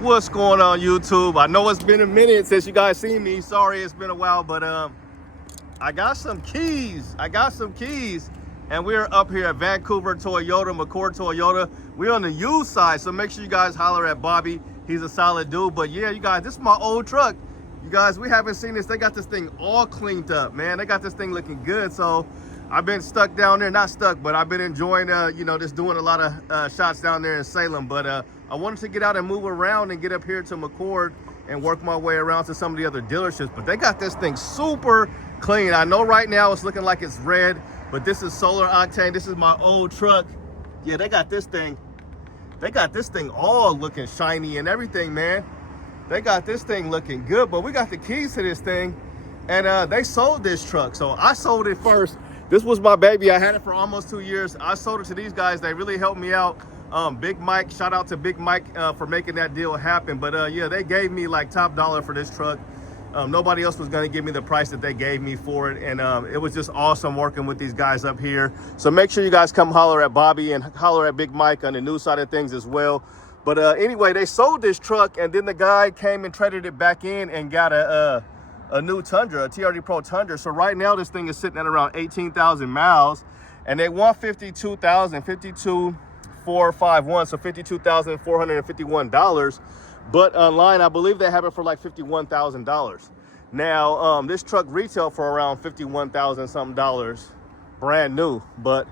What's going on, YouTube? I know it's been a minute since you guys seen me. Sorry, it's been a while, but I got some keys. And we're up here at Vancouver Toyota, McCord Toyota. We're on the used side, so make sure you guys holler at Bobby. He's a solid dude. But yeah, you guys, this is my old truck. You guys, we haven't seen this. They got this thing all cleaned up, man. They got this thing looking good. So I've been stuck down there, not stuck, but I've been enjoying, just doing a lot of shots down there in Salem. But I wanted to get out and move around and get up here to McCord and work my way around to some of the other dealerships. But they got this thing super clean. I know right now it's looking like it's red, but this is solar octane. This is my old truck. Yeah, they got this thing. They got this thing all looking shiny and everything, man. They got this thing looking good, but we got the keys to this thing, and they sold this truck. So I sold it first. This was my baby. I had it for almost 2 years. I sold it to these guys. They really helped me out. Big Mike, shout out to Big Mike for making that deal happen. But yeah, they gave me like top dollar for this truck. Nobody else was going to give me the price that they gave me for it, and it was just awesome working with these guys up here. So make sure you guys come holler at Bobby and holler at Big Mike on the new side of things as well. But anyway, they sold this truck, and then the guy came and traded it back in and got a new Tundra, a TRD Pro Tundra. So right now this thing is sitting at around 18,000 miles, and they want 52,451, so $52,451. But online, I believe they have it for like $51,000. Now, this truck retail for around $51,000 something, brand new. But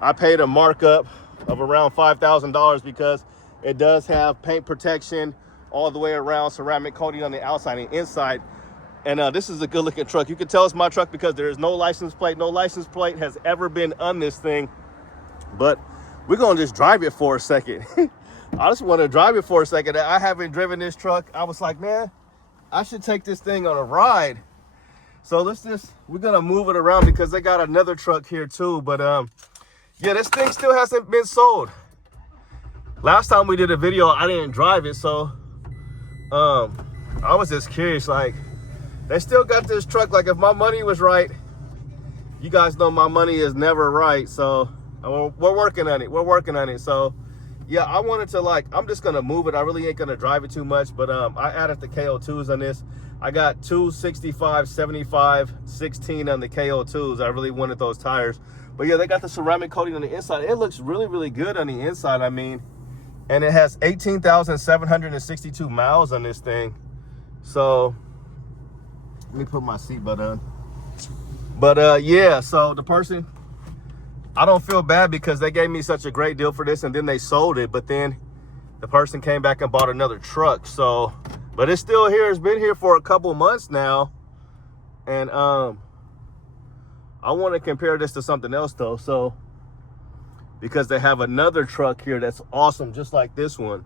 I paid a markup of around $5,000 because it does have paint protection all the way around, ceramic coating on the outside and inside. And this is a good looking truck. You can tell it's my truck because there is no license plate. No license plate has ever been on this thing. But we're going to just drive it for a second. I just want to drive it for a second. I haven't driven this truck. I was like, man, I should take this thing on a ride. So we're going to move it around because they got another truck here too. But yeah, this thing still hasn't been sold. Last time we did a video, I didn't drive it. So I was just curious, like, they still got this truck. Like, if my money was right, you guys know my money is never right. So we're working on it. So yeah, I wanted to, like, I'm just gonna move it. I really ain't gonna drive it too much, but I added the KO2s on this. I got 265, 75, 16 on the KO2s. I really wanted those tires. But yeah, they got the ceramic coating on the inside. It looks really, really good on the inside, I mean. And it has 18,762 miles on this thing. So let me put my seatbelt on. But yeah, so the person, I don't feel bad because they gave me such a great deal for this, and then they sold it. But then the person came back and bought another truck. So, but it's still here. It's been here for a couple months now. And I want to compare this to something else though. So, because they have another truck here that's awesome, just like this one.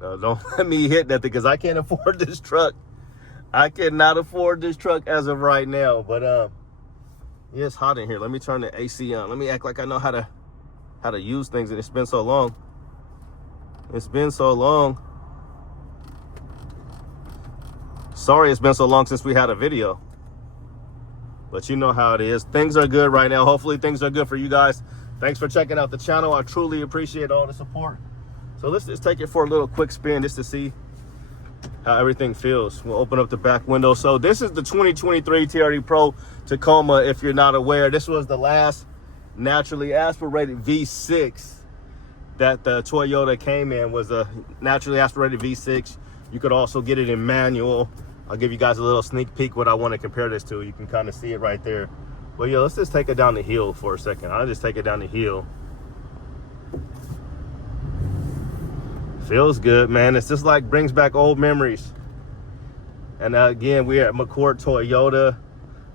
No, don't let me hit that because I can't afford this truck. I cannot afford this truck as of right now. But yeah, it's hot in here. Let me turn the AC on. Let me act like I know how to use things, and it's been so long. It's been so long. Sorry it's been so long since we had a video. But you know how it is. Things are good right now. Hopefully things are good for you guys. Thanks for checking out the channel. I truly appreciate all the support. So let's just take it for a little quick spin just to see how everything feels. We'll open up the back window. So this is the 2023 TRD Pro Tacoma. If you're not aware, this was the last naturally aspirated V6 that the Toyota came in, was a naturally aspirated V6. You could also get it in manual. I'll give you guys a little sneak peek what I want to compare this to. You can kind of see it right there. Well, yeah, let's just take it down the hill for a second. I'll just take it down the hill. Feels good, man. It's just like brings back old memories. And again, we're at McCord Toyota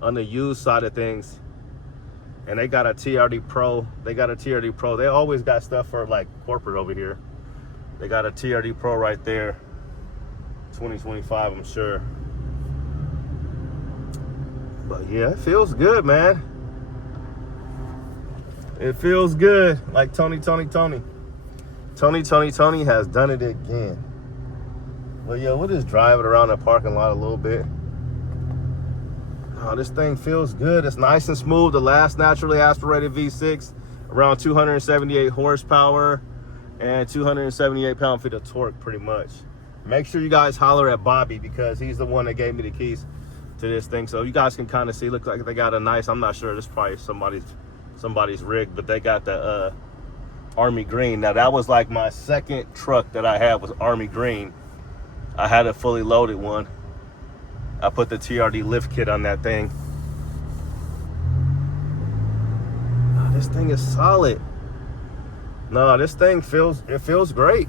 on the used side of things. And they got a TRD Pro. They always got stuff for like corporate over here. They got a TRD Pro right there. 2025, I'm sure. But yeah, it feels good, man. It feels good. Like Tony has done it again. Well, yeah, we'll just drive it around the parking lot a little bit. Oh, this thing feels good. It's nice and smooth. The last naturally aspirated V6, around 278 horsepower and 278 pound-feet of torque, pretty much. make sure you guys holler at Bobby, because he's the one that gave me the keys to this thing. So you guys can kind of see, looks like they got a nice, I'm not sure, this is probably somebody's rig, but they got the army green. Now that was like my second truck that I had was army green. I had a fully loaded one. I put the TRD lift kit on that thing. Oh, this thing is solid. No, this thing feels great.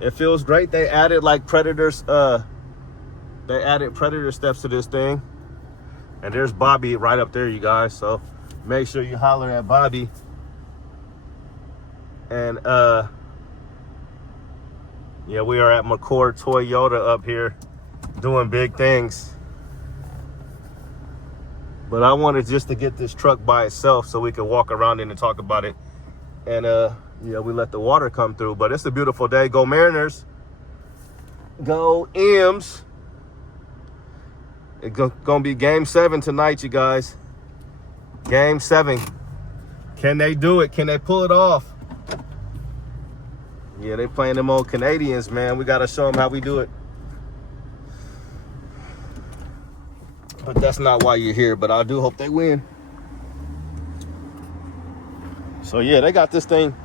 It feels great. They added like Predators, they added Predator steps to this thing. And there's Bobby right up there, you guys. So make sure you holler at Bobby. And yeah, we are at McCord Toyota up here doing big things. But I wanted just to get this truck by itself so we could walk around in and talk about it. And yeah, we let the water come through, but it's a beautiful day. Go Mariners. Go M's. It's gonna be game 7 tonight, you guys. Game 7. Can they do it? Can they pull it off? Yeah, they playing them old Canadians, man. We gotta show them how we do it. But that's not why you're here, but I do hope they win. So yeah, they got this thing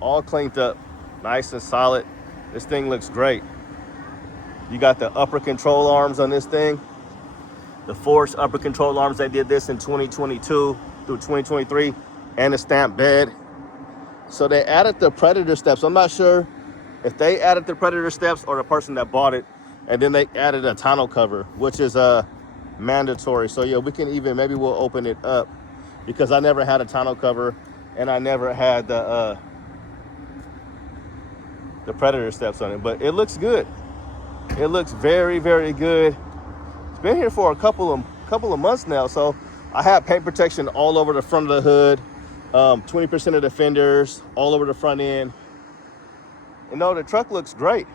all cleaned up, nice and solid. This thing looks great. You got the upper control arms on this thing. The forced upper control arms, they did this in 2022 through 2023, and a stamped bed. So they added the Predator steps. I'm not sure if they added the Predator steps or the person that bought it, and then they added a tonneau cover, which is mandatory. So yeah, we can even, maybe we'll open it up, because I never had a tonneau cover and I never had the Predator steps on it, but it looks good. It looks very, very good. It's been here for a couple of months now. So I have paint protection all over the front of the hood, 20% of the fenders, all over the front end. You know, the truck looks great.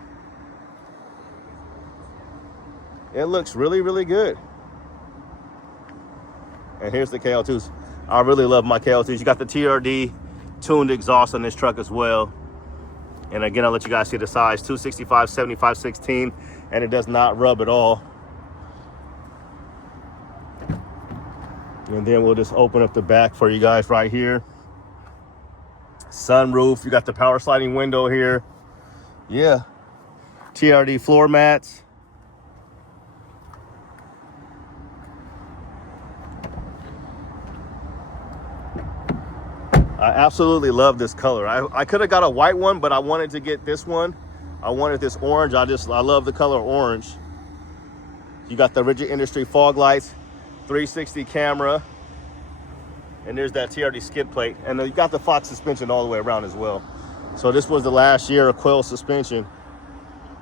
It looks really, really good. And here's the KL2s. I really love my KL2s. You got the TRD tuned exhaust on this truck as well. And again, I'll let you guys see the size, 265, 75, 16, and it does not rub at all. And then we'll just open up the back for you guys right here. Sunroof, you got the power sliding window here. Yeah, TRD floor mats. I absolutely love this color. I could have got a white one, but I wanted to get this one. I wanted this orange. I love the color orange. You got the Rigid Industry fog lights, 360 camera, and there's that TRD skid plate. And you got the Fox suspension all the way around as well. So this was the last year of coil suspension,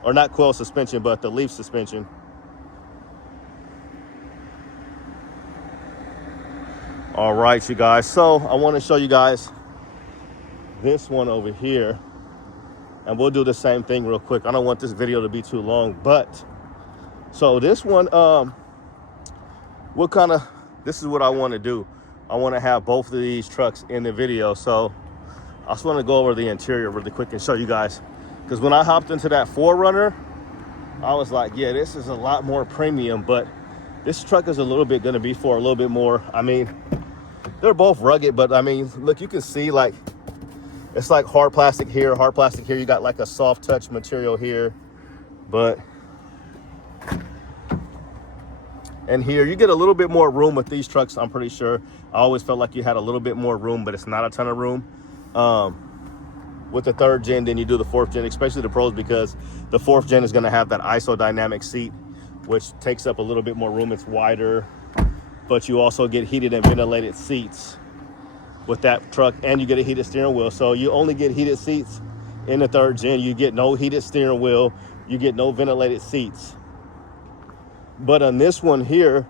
or not coil suspension, but the leaf suspension. All right, you guys, so I want to show you guys this one over here, and we'll do the same thing real quick. I don't want this video to be too long, but so this one, this is what I want to do. I want to have both of these trucks in the video. So I just want to go over the interior really quick and show you guys, because when I hopped into that 4Runner, I was like, yeah, this is a lot more premium, but this truck is a little bit going to be for a little bit more. I mean, they're both rugged, but I mean, look, you can see like, it's like hard plastic here, hard plastic here. You got like a soft touch material here, but, and here you get a little bit more room with these trucks. I'm pretty sure. I always felt like you had a little bit more room, but it's not a ton of room with the 3rd gen than you do the 4th gen, especially the Pros, because the 4th gen is going to have that isodynamic seat, which takes up a little bit more room. It's wider, but you also get heated and ventilated seats with that truck, and you get a heated steering wheel. So you only get heated seats in the 3rd gen. You get no heated steering wheel. You get no ventilated seats. But on this one here,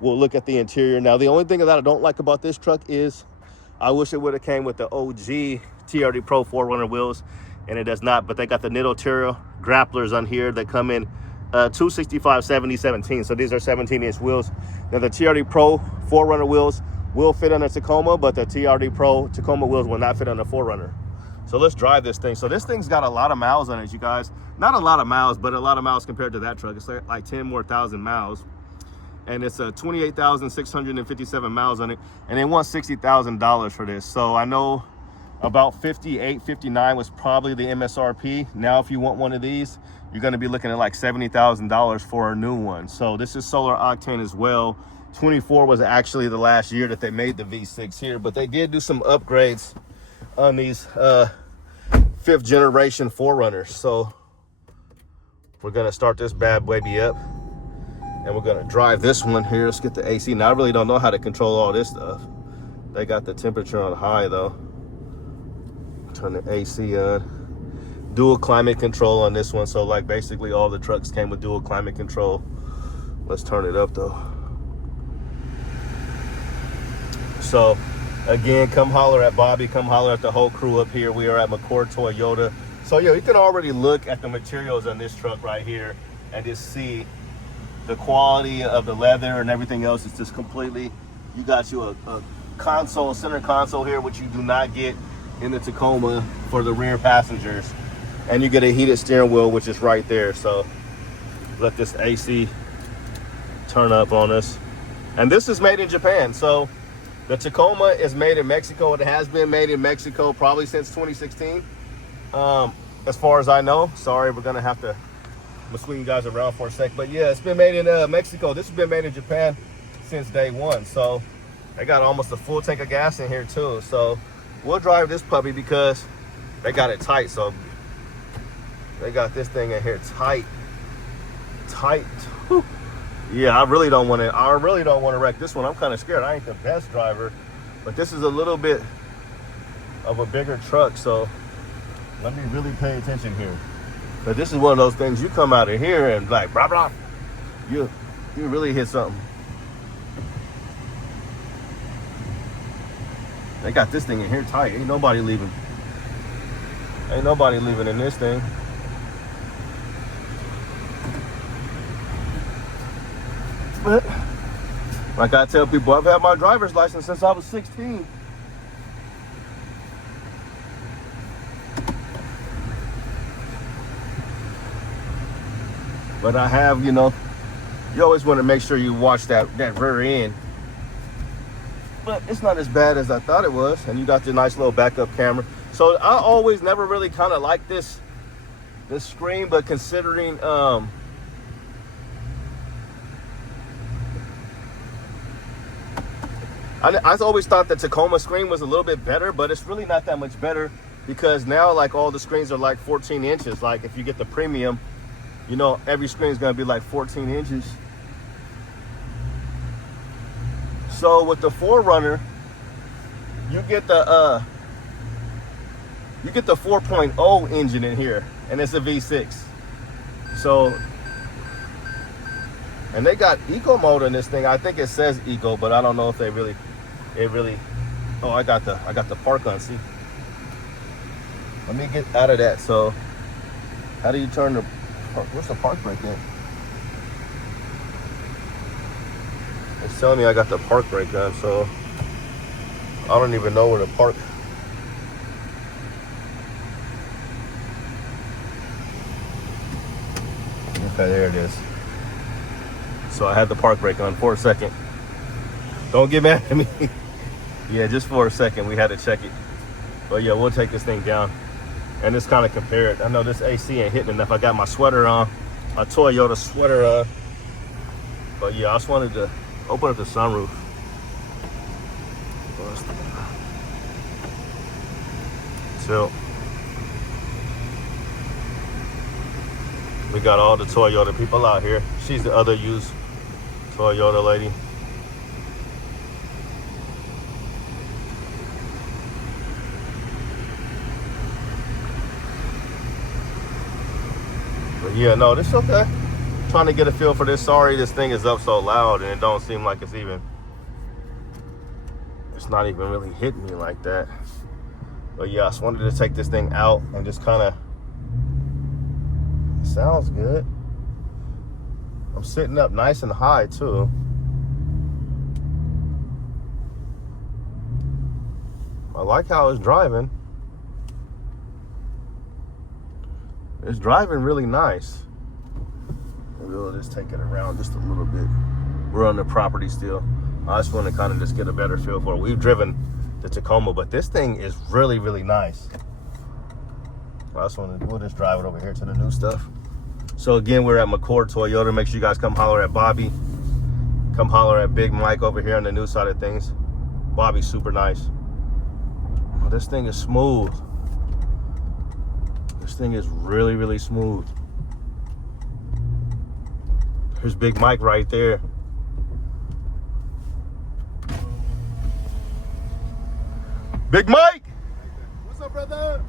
we'll look at the interior. Now, the only thing that I don't like about this truck is I wish it would have came with the OG TRD Pro 4Runner wheels, and it does not. But they got the Nitto grapplers on here that come in 265, 70, 17. So these are 17-inch wheels. Now the TRD Pro 4Runner wheels will fit on a Tacoma, but the TRD Pro Tacoma wheels will not fit on the 4Runner. So let's drive this thing. So this thing's got a lot of miles on it, you guys. Not a lot of miles, but a lot of miles compared to that truck. It's like 10 more thousand miles. And it's a 28,657 miles on it. And they want $60,000 for this. So I know about 58, 59 was probably the MSRP. Now, if you want one of these, you're gonna be looking at like $70,000 for a new one. So this is solar octane as well. 24 was actually the last year that they made the V6 here, but they did do some upgrades on these 5th generation 4Runners. So we're gonna start this bad baby up and we're gonna drive this one here. Let's get the AC. Now I really don't know how to control all this stuff. They got the temperature on high though. Turn the AC on. Dual climate control on this one. So like basically all the trucks came with dual climate control. Let's turn it up though. So again, come holler at Bobby, come holler at the whole crew up here. We are at McCord Toyota. So yeah, you can already look at the materials on this truck right here and just see the quality of the leather and everything else. It's just completely, you got you a console, center console here, which you do not get in the Tacoma for the rear passengers. And you get a heated steering wheel, which is right there. So let this AC turn up on us. And this is made in Japan. So the Tacoma is made in Mexico. It has been made in Mexico probably since 2016, as far as I know. Sorry, we're gonna have to swing you guys around for a sec. But yeah, it's been made in Mexico. This has been made in Japan since day one. So they got almost a full tank of gas in here too. So we'll drive this puppy because they got it tight. So they got this thing in here tight. Whew. Yeah, I really don't want to wreck this one. I'm kind of scared. I ain't the best driver, but this is a little bit of a bigger truck, so let me really pay attention here. But this is one of those things, you come out of here and like blah blah, you really hit something. They got this thing in here tight. Ain't nobody leaving in this thing. But like I tell people, I've had my driver's license since I was 16. But I have, you know, you always want to make sure you watch that rear end. But it's not as bad as I thought it was. And you got the nice little backup camera. So I always never really kind of liked this screen, but considering I always thought the Tacoma screen was a little bit better, but it's really not that much better because now like all the screens are like 14 inches. Like if you get the premium, you know, every screen is going to be like 14 inches. So with the 4Runner, you get the 4.0 engine in here, and it's a V6. So, and they got eco mode in this thing. I think it says eco, but I don't know if they really. Oh, I got the park on. See, let me get out of that. So how do you turn the park? Where's the park brake in? It's telling me I got the park brake on, so I don't even know where to park. Okay, there it is. So I had the park brake on for a second. Don't get mad at me. Yeah, just for a second, we had to check it. But yeah, we'll take this thing down and just kind of compare it. I know this AC ain't hitting enough. I got my sweater on, my Toyota sweater on. But yeah, I just wanted to open up the sunroof. So we got all the Toyota people out here. She's the other used Toyota lady. But yeah, no, this is okay. Trying to get a feel for this. Sorry, this thing is up so loud and it don't seem like it's not even really hitting me like that. But yeah, I just wanted to take this thing out and just kind of, sounds good. I'm sitting up nice and high too. I like how it's driving. It's driving really nice. We'll just take it around just a little bit. We're on the property still. I just want to kind of just get a better feel for it. We've driven the Tacoma, but this thing is really, really nice. We'll just drive it over here to the new stuff. So again, we're at McCord Toyota. Make sure you guys come holler at Bobby. Come holler at Big Mike over here on the new side of things. Bobby's super nice. Oh, this thing is smooth. This thing is really, really smooth. There's Big Mike right there. Big Mike! What's up, brother?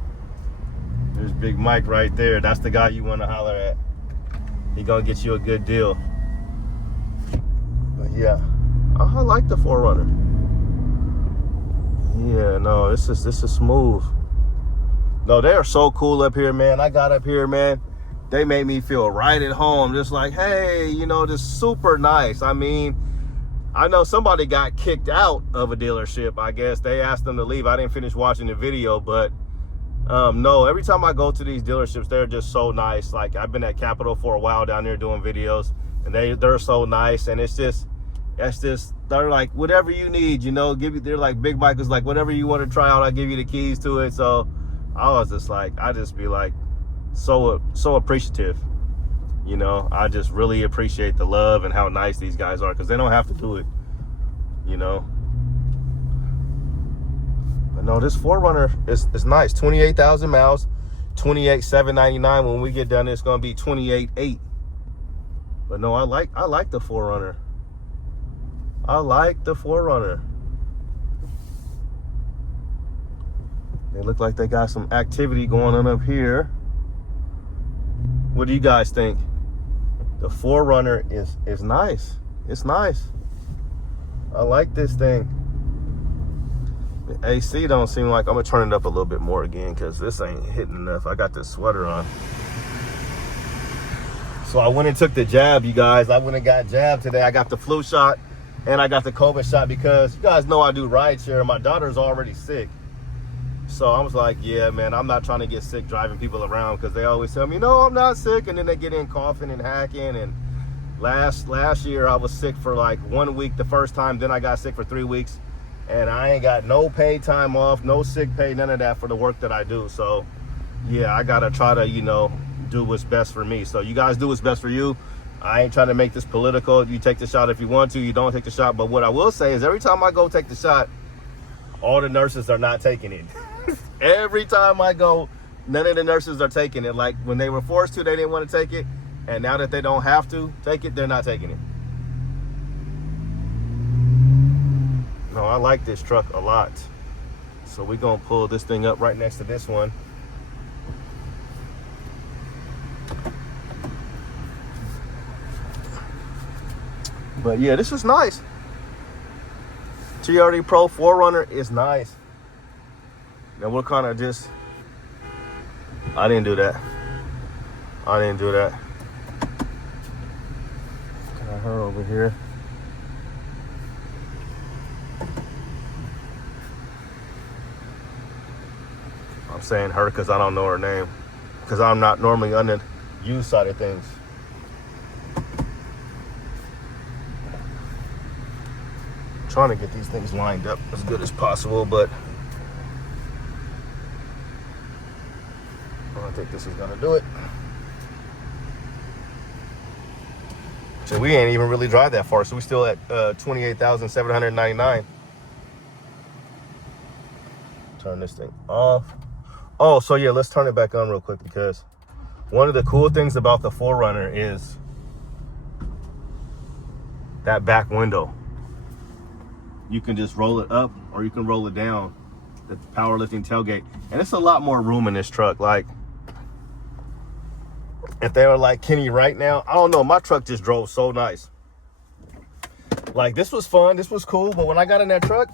There's Big Mike right there. That's the guy you want to holler at. He gonna get you a good deal. But yeah, I like the 4Runner. Yeah, no, this is smooth. No, they are so cool up here, man. I got up here, man. They made me feel right at home. Just like, hey, you know, just super nice. I mean, I know somebody got kicked out of a dealership. I guess they asked them to leave. I didn't finish watching the video, but no, every time I go to these dealerships, they're just so nice. Like, I've been at Capitol for a while down there doing videos, and they're so nice. And they're like, whatever you need, you know, they're like, Big Mike was like, whatever you want to try out, I'll give you the keys to it. So I was just like, I just be like, so appreciative. You know, I just really appreciate the love and how nice these guys are, because they don't have to do it, you know. But no, this 4Runner is nice. 28,000 miles, 28,799. When we get done, it's gonna be 28,800. But no, I like the 4Runner. I like the 4Runner. They look like they got some activity going on up here. What do you guys think? The 4Runner is nice. It's nice. I like this thing. The AC don't seem like, I'm gonna turn it up a little bit more again because this ain't hitting enough. I got this sweater on. So I went and took the jab, you guys. I went and got jabbed today. I got the flu shot and I got the COVID shot because you guys know I do rideshare. My daughter's already sick. So I was like, yeah, man, I'm not trying to get sick driving people around, because they always tell me, no, I'm not sick. And then they get in coughing and hacking. And last year I was sick for like 1 week the first time. Then I got sick for 3 weeks. And I ain't got no paid time off, no sick pay, none of that for the work that I do. So, yeah, I got to try to, you know, do what's best for me. So you guys do what's best for you. I ain't trying to make this political. You take the shot if you want to. You don't take the shot. But what I will say is every time I go take the shot, all the nurses are not taking it. Every time I go, none of the nurses are taking it. Like, when they were forced to, they didn't want to take it. And now that they don't have to take it, they're not taking it. No, I like this truck a lot. So we're going to pull this thing up right next to this one. But yeah, this is nice. TRD Pro 4Runner is nice. Now we're kind of just, I didn't do that. Kind of her over here. I'm saying her because I don't know her name, because I'm not normally on the used side of things. Trying to get these things lined up as good as possible, but I think this is gonna do it. So we ain't even really drive that far, so we still at 28,799. Turn this thing off. Oh, so yeah, let's turn it back on real quick, because one of the cool things about the 4Runner is that back window. You can just roll it up or you can roll it down, the powerlifting tailgate. And it's a lot more room in this truck. Like, if they were like Kenny right now, I don't know, my truck just drove so nice. Like, this was fun, this was cool, but when I got in that truck,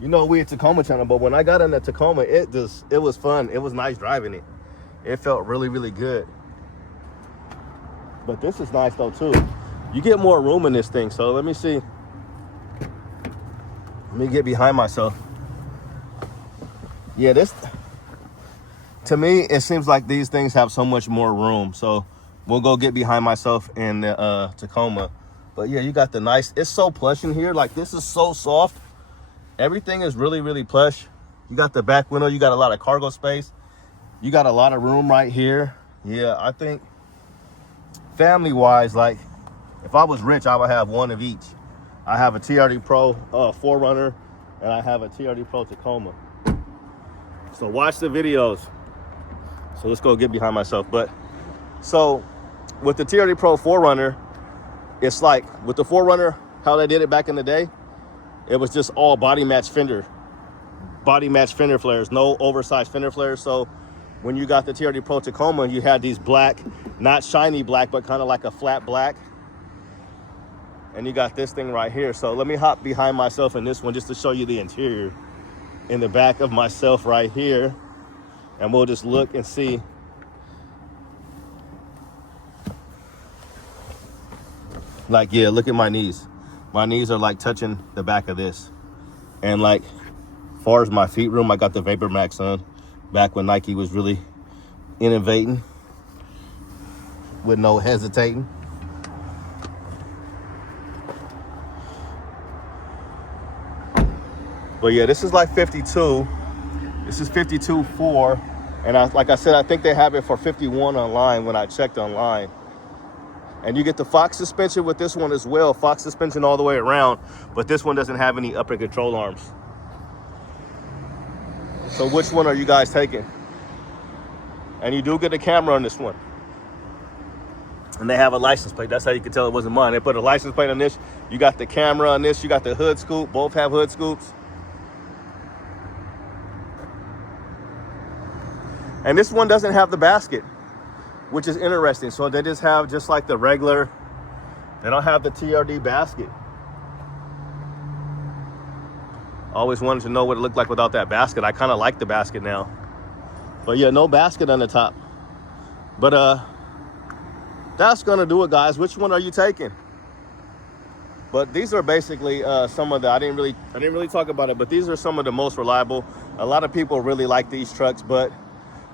you know, we at Tacoma channel, but when I got in that Tacoma, it was fun. It was nice driving it. It felt really, really good. But this is nice though too. You get more room in this thing. So let me see. Let me get behind myself. Yeah, to me, it seems like these things have so much more room. So we'll go get behind myself in the Tacoma. But yeah, you got the nice, it's so plush in here. Like, this is so soft. Everything is really, really plush. You got the back window. You got a lot of cargo space. You got a lot of room right here. Yeah, I think family-wise, like, if I was rich, I would have one of each. I have a TRD Pro 4Runner, and I have a TRD Pro Tacoma. So watch the videos. So let's go get behind myself. But so with the TRD Pro 4Runner, it's like with the 4Runner, how they did it back in the day, it was just all body match fender flares, no oversized fender flares. So when you got the TRD Pro Tacoma, you had these black, not shiny black, but kind of like a flat black. And you got this thing right here. So let me hop behind myself in this one just to show you the interior in the back of myself right here. And we'll just look and see. Like, yeah, look at my knees. My knees are like touching the back of this. And like, as far as my feet room, I got the Vapor Max on back when Nike was really innovating with no hesitating. But yeah, this is like 52. This is 52.4. And like I said, I think they have it for 51 online when I checked online. And you get the Fox suspension with this one as well. Fox suspension all the way around. But this one doesn't have any upper control arms. So which one are you guys taking? And you do get a camera on this one. And they have a license plate. That's how you can tell it wasn't mine. They put a license plate on this. You got the camera on this. You got the hood scoop. Both have hood scoops. And this one doesn't have the basket, which is interesting. So they just have just like the regular, they don't have the TRD basket. Always wanted to know what it looked like without that basket. I kind of like the basket now. But yeah, no basket on the top. But that's gonna do it, guys. Which one are you taking? But these are basically some of the, I didn't really talk about it, but these are some of the most reliable. A lot of people really like these trucks, but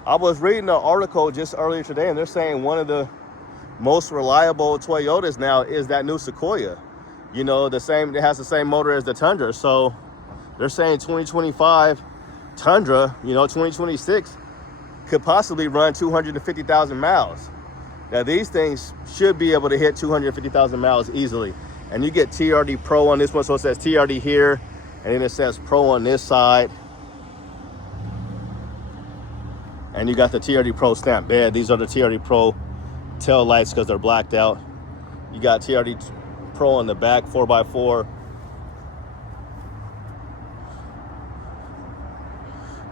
I was reading an article just earlier today, and they're saying one of the most reliable Toyotas now is that new Sequoia. You know, it has the same motor as the Tundra. So they're saying 2025 Tundra, you know, 2026 could possibly run 250,000 miles. Now these things should be able to hit 250,000 miles easily. And you get TRD Pro on this one. So it says TRD here, and then it says Pro on this side. And you got the TRD Pro stamp bed. These are the TRD Pro tail lights because they're blacked out. You got TRD Pro on the back, 4x4.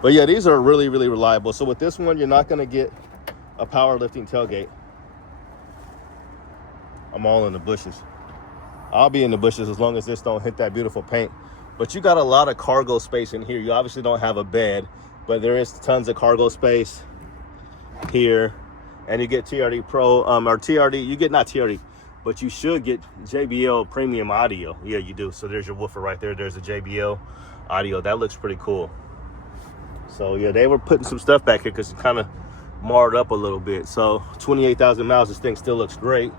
But yeah, these are really, really reliable. So with this one, you're not gonna get a powerlifting tailgate. I'm all in the bushes. I'll be in the bushes as long as this don't hit that beautiful paint. But you got a lot of cargo space in here. You obviously don't have a bed, but there is tons of cargo space here. And you get TRD Pro, or TRD, you get not TRD, but you should get JBL premium audio. Yeah, you do. So there's your woofer right there. There's a JBL audio. That looks pretty cool. So yeah, they were putting some stuff back here because it kind of marred up a little bit. So 28,000 miles, this thing still looks great.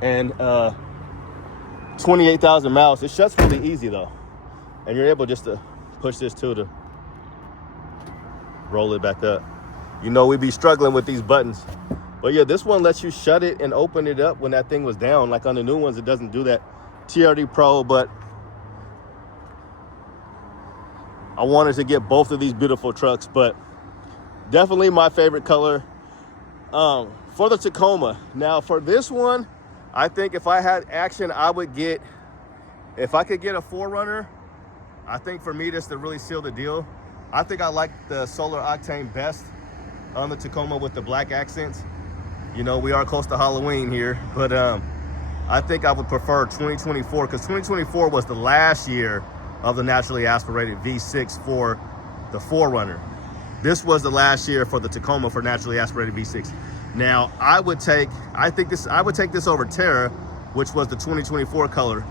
And 28,000 miles, it shuts really easy though. And you're able just to push this too to roll it back up. You know, we be struggling with these buttons. But yeah, this one lets you shut it and open it up when that thing was down. Like on the new ones, it doesn't do that. TRD Pro, but I wanted to get both of these beautiful trucks, but definitely my favorite color for the Tacoma. Now for this one, I think if I had action, I would get, if I could get a 4Runner, I think for me, this to really seal the deal. I think I like the Solar Octane best on the Tacoma with the black accents. You know, we are close to Halloween here, but I think I would prefer 2024 because 2024 was the last year of the naturally aspirated V6 for the 4Runner. This was the last year for the Tacoma for naturally aspirated V6. Now, I would take this over Terra, which was the 2024 color,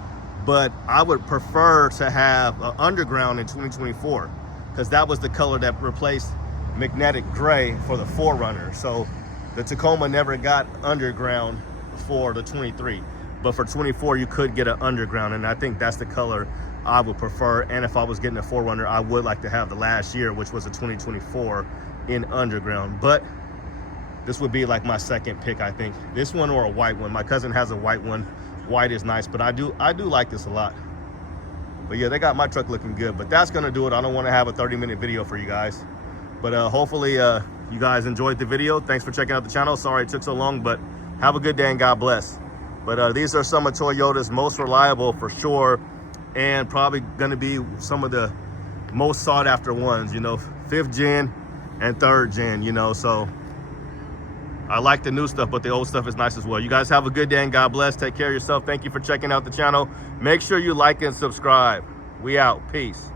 but I would prefer to have an underground in 2024 because that was the color that replaced magnetic gray for the 4Runner. So the Tacoma never got underground for the 23, but for 24 you could get an underground, and I think that's the color I would prefer. And if I was getting a 4Runner, I would like to have the last year, which was a 2024, in underground. But this would be like my second pick, I think. This one or a white one. My cousin has a white one. White is nice, but I do like this a lot. But yeah, they got my truck looking good. But that's gonna do it. I don't want to have a 30-minute video for you guys. But hopefully you guys enjoyed the video. Thanks for checking out the channel. Sorry it took so long, but have a good day and God bless. But these are some of Toyota's most reliable for sure, and probably gonna be some of the most sought after ones, you know, 5th gen and 3rd gen, you know. So I like the new stuff, but the old stuff is nice as well. You guys have a good day and God bless. Take care of yourself. Thank you for checking out the channel. Make sure you like and subscribe. We out. Peace.